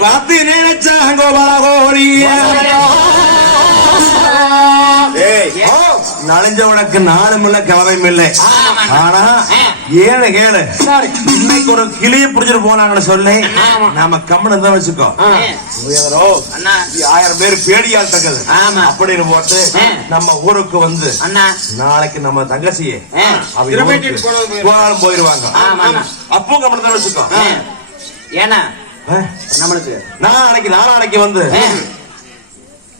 பார்த்து நினைச்சாங்கோ பலகோரிய நனைஞ்ச உனக்கு நாளும் இல்லை கிளவையும் இல்லை. ஆனா ஏழு சரி இன்னைக்கு ஒரு கிளிய புடிச்சிட்டு போனாங்கன்னு சொல்லி. நாம கம்மன் தான் வச்சுக்கோ ஆயிரம் பேர் பேடியால் தக்கது. அப்படின்னு போட்டு. நம்ம ஊருக்கு வந்து அண்ணா நாளைக்கு நம்ம தங்கச்சியே. போனாலும் போயிருவாங்க அப்போ கம்மன் தான் வச்சுக்கோ. ஏன்னா. நம்மளுக்கு நாளைக்கு நாளானைக்கு வந்து.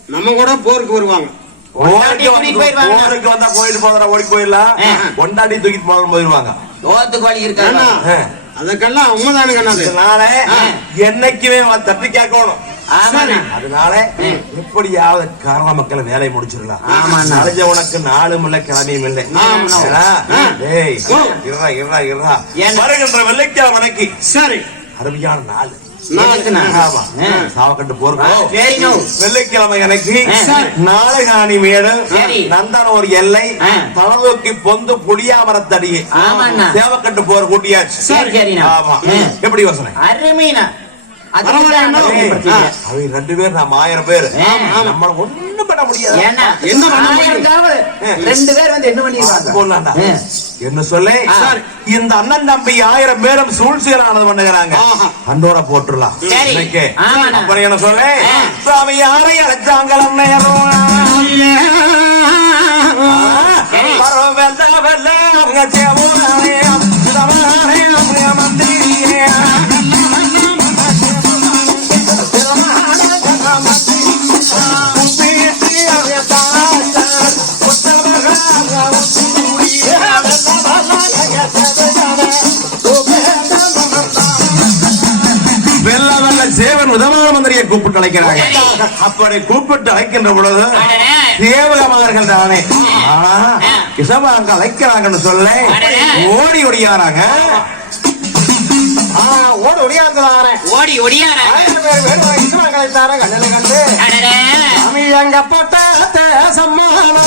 நம்ம கூட போருக்கு வருவாங்க கூட்டிட்டு வந்து- போயிருவாங்க. கோயில் போதா ஓடி போயிடலாம் ஆ. கொண்டாடி தூக்கிட்டு போனாலும் ஓத்துக்கு வழி ஆ. அதுக்கெல்லாம் உண்மைதானுங்க அதனால. என்னைக்குமே தட்டி கேட்கணும் அதனால எப்படியாவது காரண மக்களை வேலையை முடிச்சிடலாம். அழிஞ்ச உனக்கு நாளும் இல்ல கிழமையும் இல்லை ஆமாண்ணா. ஏன்னா, ஆ. டேய், ஓ. இருடா, இருடா, இருடா. ஏன்? வருகின்ற வெள்ளைக்கிழமைக்கு சரி அருமையான நாள் வெள்ளிக்கிழமை எனக்கு. நாளை காணி மேடு. எல்லை ஆ. தலதூக்கி பொந்து புளியாமரத்தடி. சேவக்கட்டு போற கூட்டியாச்சு. ஆமா. எப்படி யோசனை? அருமைண்ணா. அவங்க ரெண்டு பேர் நம்ம ஆயிரம் பேர். நம்மள ஒண்ணும் பண்ண முடியாது. என்ன. ரெண்டு பேர் வந்து என்ன பண்ணிடுவாங்க. என்ன சொல்லு. இந்த அண்ணன் தம்பி ஆயிரம் பேரும் சூழ்ச்சிகளானது பண்ணுகிறாங்க. அண்டோர போட்டுடலாம். அப்புறம் என்ன சொல்லு. சுவாமி யாரை அழைச்சாங்கலம் நேரம்? சரி. பரவ வெல்ல வெல்ல அவங்க அவங்க மந்திரியே கூப்பிட்டு அழைக்கிறாங்க. அப்படி கூப்பிட்டு அழைக்கின்ற பொழுது அடடே. தேவகமார்கள் தானே. ஆனா கிசவா அங்க அழைக்கிறாங்கன்னு சொல்ல. ஓடி ஒடியாராங்க. ஓடி ஒடியாந்துறாங்க ஓடி ஒடியார கிசவாங்க கண்ணனை கண்டு. எங்க போட்ட தேசமானம்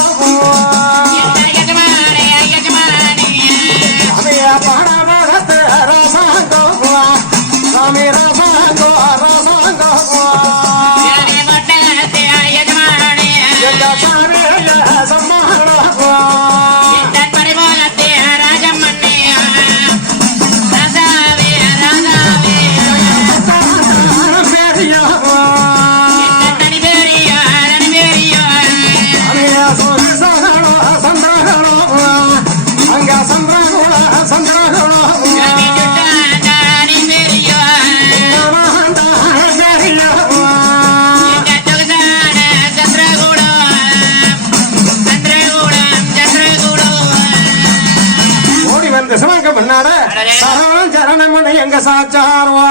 எங்க சாச்சார்வா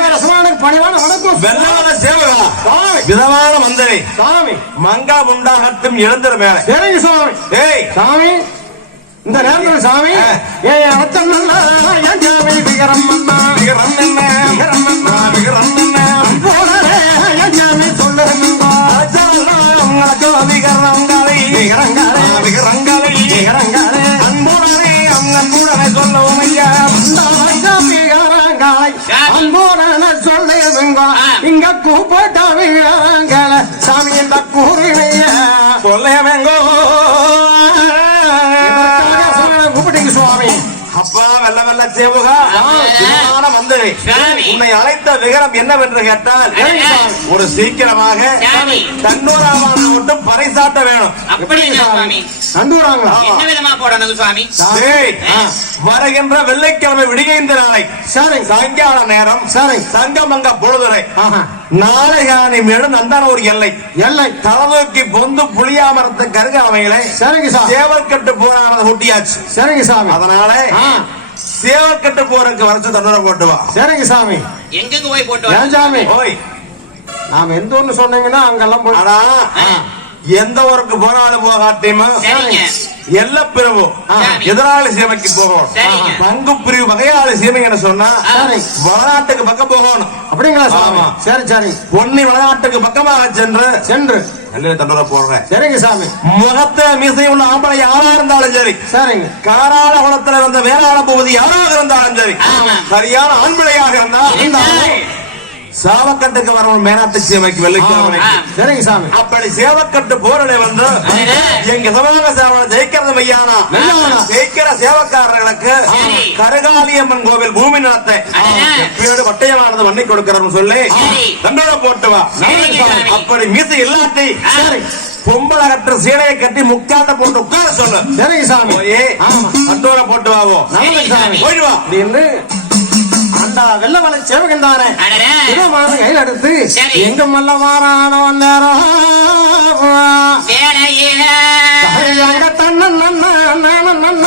பேர் ரசமானுக்கு பணிவான வணக்கம் சாமி. விதமான மந்திரி. சாமி. மங்கா முண்டாகட்டும் எழுந்திர மேல. சரிங்க சாமி. ஏய். சாமி. இந்த நேரத்தில் சாமி. ஏன் அர்த்தம் என் சாமி? விகரம் அண்ணா விகரம் இங்க கூப்பிட்ட விகரங்காலை சாமி இந்த கூறினைய சொல்லேமெங்கோ கூப்பிட்டீங்க சுவாமி. அப்பா வெள்ள வெள்ள சேவுகா. சாமி. உன்னை அழைத்த விகரம் என்னவென்று கேட்டால். ஒரு சீக்கிரமாக மட்டும் பறைசாட்ட வேணும். வருகின்ற வெள்ளிக்கிழமை விடுகின்ற நாளை. சரி சாயங்கால நேரம் சரி சங்கமங்க பொழுதுரை. ஆஹா. நாளை காணி மேடு நந்தனூர் எல்லை. எல்லை. தலதூக்கி பொந்து புளியாமரத்து கருகாமைகளை சரிங்க சாமி. சேவல்கட்டு போரானது ஒட்டியாச்சு. சரிங்க சாமி. அதனால ஆ, சேவல்கட்டு போறதுக்கு வருஷம் தண்டனை போட்டு வா. சரிங்க சாமி. எங்கெங்க போய் போட்டு ஏன் சாமி? ஓய். நாம எந்த ஊர்னு சொன்னீங்கன்னா அங்கெல்லாம் போய் எந்த ஊருக்கு போனாலும் போகாட்டியுமா சரிங்க. எல்லா பிரிவு சரி. எதிராளி சேவைக்கு போகணும். பங்கு பிரிவு வகையாளி சேவைங்கன்னு சொன்னா. வடநாட்டுக்கு பக்கம் போகணும். அப்படிங்களா ஆமா. சரி சரி. பொன்னி வடநாட்டுக்கு பக்கமாக சென்று சென்று. போடுறேன் சரிங்க சாமி. முகத்த மீசை உள்ள ஆம்பளை யாரா இருந்தாலும் சரி. சரிங்க. காராள குளத்துல வந்த வேளாண் போவது யாராக இருந்தாலும் சரி. சரியான ஆண்பிளையாக இருந்தா சாவக்கட்டுக்கு வரவன் மேனாட்டு சீமைக்கு. சரிங்க சாமி அப்படி சேவக்கட்டு போரடை வந்து. எங்க சமூக சேவனை ஜெயிக்கிறது மையானா. ஜெயிக்கிற சேவக்காரர்களுக்கு சரி. கருகாளியம்மன் கோவில் பூமி. எப்படியோடு பட்டயமானது பண்ணி கொடுக்கிறோம்னு சொல்லி. தண்டோட போட்டு வா சரிங்க சாமி. அப்படி மீசை இல்லாட்டி. பொம்பளை கட்டுற சீலையை கட்டி முக்காட்ட போட்டு உட்கார சொல்லு சரிங்க சாமி தண்டோட போட்டு வாவோ நல்லது சாமி போயிடு வா அப்படின்னு வெள்ளவளை சேவகன் தானே? கையில் எடுத்து. எங்க மல்ல வாரானோ நேரம் வேலையில அங்க தன்ன நன்ன நன்ன நன்ன.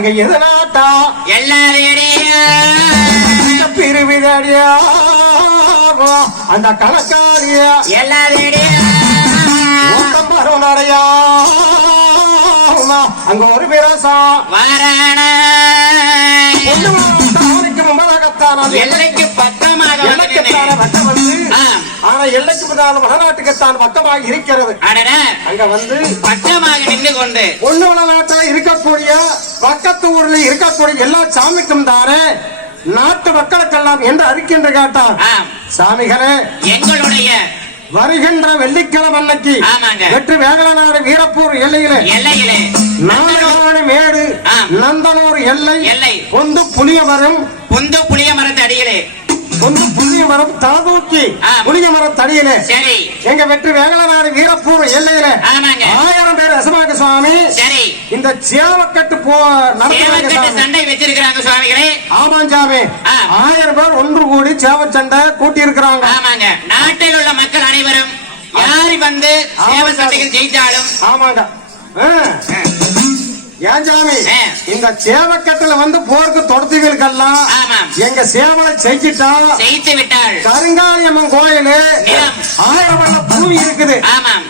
அங்க எது நாட்டா எல்லாம் ரெடியா. பிரிவிதாரியா அந்த கணக்காரியா எல்லாம் ரெடியா. மருணரையா அங்க ஒரு பிரசா. அது. எல்லைக்கு பக்கமாக எல்லைக்குத்தான வந்துட்டேன். வட்டம் வந்து ஆனா எல்லைக்கு முன்னால வடநாட்டுக்குத்தான் பக்கமாக இருக்கிறது. அங்க வந்து பக்கமாக நின்று கொண்டு. பொன்னுவள நாட்டில் இருக்கக்கூடிய பக்கத்து ஊர்ல இருக்கக்கூடிய எல்லா சாமிக்கும் தானே நாட்டு மக்களுக்கெல்லாம் என்று அறிக்கின்ற கேட்டார் சாமிகளே எங்களுடைய வருகின்ற வெள்ளிக்கிழமை அன்னைக்கு ஆமாங்க. வெற்றி வேகலநாடு வீரப்பூர் எல்லையில. எல்லையிலே. நாராயண மேடு. நந்தனூர் எல்லை எல்லை. பொந்து புளிய மரம் புந்து புளிய மரத்து அடியிலே. பொந்து புளிய மரம் தலதூக்கி ஆம். புளிய மரம் தடியில. சரி. எங்க வெற்றி வேகலநாடு வீரப்பூர் எல்லையில. ஆமாங்க. ஆயிரம் பேர் ரசமாக சுவாமி. சரி. இந்த சேவக்கட்டு போ. சண்டை வச்சிருக்கிறாங்க சுவாமிகளே. ஆமாம் சாமி. ஆயிரம் பேர் ஒன்று கூடி சேவ சண்டை கூட்டி இருக்கிறாங்க ஆமாங்க. நாட்டில் உள்ள மக்கள் அனைவரும் யாரு வந்து சேவ ஆமா, சண்டைகள் ஜெயித்தாலும் ஆமாங்க. ஏன் சாமி. இந்த சேவக்கட்டுல வந்து போருக்கு ஆமாம். எங்க சேவலை செஞ்சிட்டா ஜெயித்து விட்டாள் கருங்காலியம்மன் கோயிலு. ஆயிரம் பூமி இருக்குது.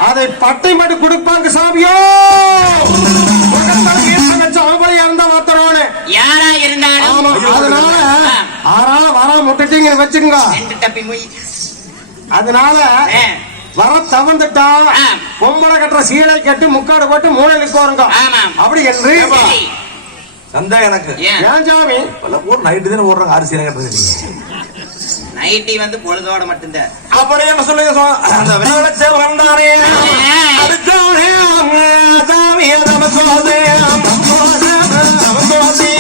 அதை பட்டை மட்டும் கொடுப்பாங்க சாமியோ யாரா இருந்தாலும் அதனால. ஆறா வரா முட்டுட்டீங்க வச்சுக்கோங்க அதனால. வர தவந்துட்டா. பொம்பளை கட்டுற சீலை கட்டி முக்காடு போட்டு மூளையில கோருங்க ஆமாம். அப்படி என்று. சந்தேகம் எனக்கு. ஏன்? சாமி? ஊர் நைட்டு தானே ஓடுறாங்க அரிசி கட்டுறது நைட்டி வந்து பொழுதோட மட்டும்தான். அப்படியே என்ன சொல்லுங்க அந்த தானே அதுக்கானே சாமி நமசோதே நமசோதே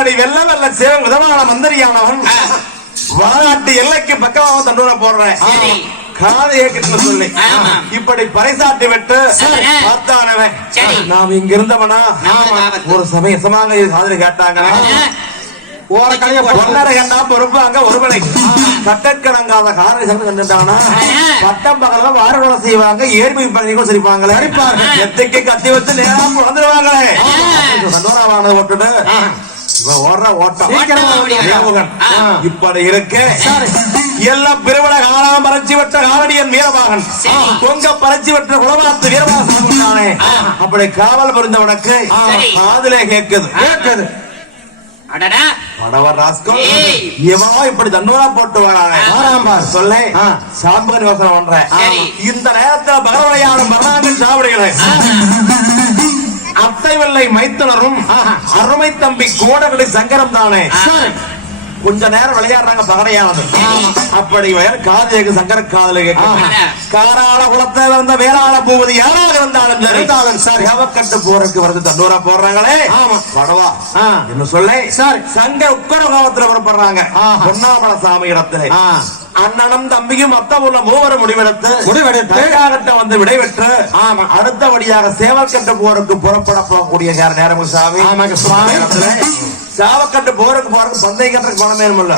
விதமான மந்திரியானவன் ஆ. வடநாட்டு எல்லைக்கு பக்கமாக தண்டூர போடுறேன் சரி. காதையை கிட்ட சொல்லி ஆமா. இப்படி பறைசாட்டி விட்டு. பார்த்தானவன். நாம் இங்க இருந்தவனா. ஒரு சமய சமாக காதல் கேட்டாங்க ஆ, ஓர கலைய ஒன்னரை கண்டா பொறுப்பு அங்க ஒரு மலை கட்டக்கணங்காத காரை சேர்ந்து கண்டுட்டானா ஆ. பட்டம் பகல வாரவளை செய்வாங்க ஏர்மை பகுதிக்கும் சிரிப்பாங்களே சிரிப்பாங்க. எத்தைக்கு கத்தி வச்சு நேரா பிறந்துருவாங்களே ஆ. சந்தோரமானது ஓட்டுட்டு இப்படி இருக்கு. எல்லாம் பிரிவிட காணாம பறச்சு விட்ட காவடியன் வீரபாகன். பொங்க பறச்சு விட்ட குலவாத்து வீரபாகன் தானே அப்படி காவல் புரிந்தவனுக்கு சரி. காதுலே கேக்குது கேட்குது. அடடா. படவர் ராஸ்கல் இப்படி தண்டோரா போட்டு வராங்க. சொல்ல. சாம்பகன் யோசனை பண்றேன். இந்த நேரத்துல பகவலையான மரணாங்க சாவடிகளை அத்தை வெள்ளை மைத்தனரும் அருமை தம்பி கோடவெளி சங்கரம் தானே. கொஞ்ச நேரம் விளையாடுறாங்க பகடையானது அப்படி வேற காதலுக்கு சங்கர காதல ஆமா. காராள குளத்துல வந்த வேளாள பூவதி யாராக இருந்தாலும் இருந்தாலும் சரி. கவக்கட்டு போறதுக்கு வருது தண்டூரா போடுறாங்களே ஆமா. படவா. என்ன சொல்ல சரி. சங்க உக்கர காலத்துல புறப்படுறாங்க. பொன்னாமல சாமி இடத்துல. அண்ணனும் தம்பியும் மொத்தம் உள்ள மூவரும் முடிவெடுத்து முடிவெடுத்து. வந்து விடைபெற்று ஆமா. அடுத்தபடியாக சேவல்கட்டு போருக்கு புறப்பட போகக்கூடிய நேர- நேரம் சாமி ஆமாங்க சுவாமி. சாவக்கட்டு போருக்கு போறதுக்கு பந்தயம் கட்டுறதுக்கு பணம் வேணுமில்ல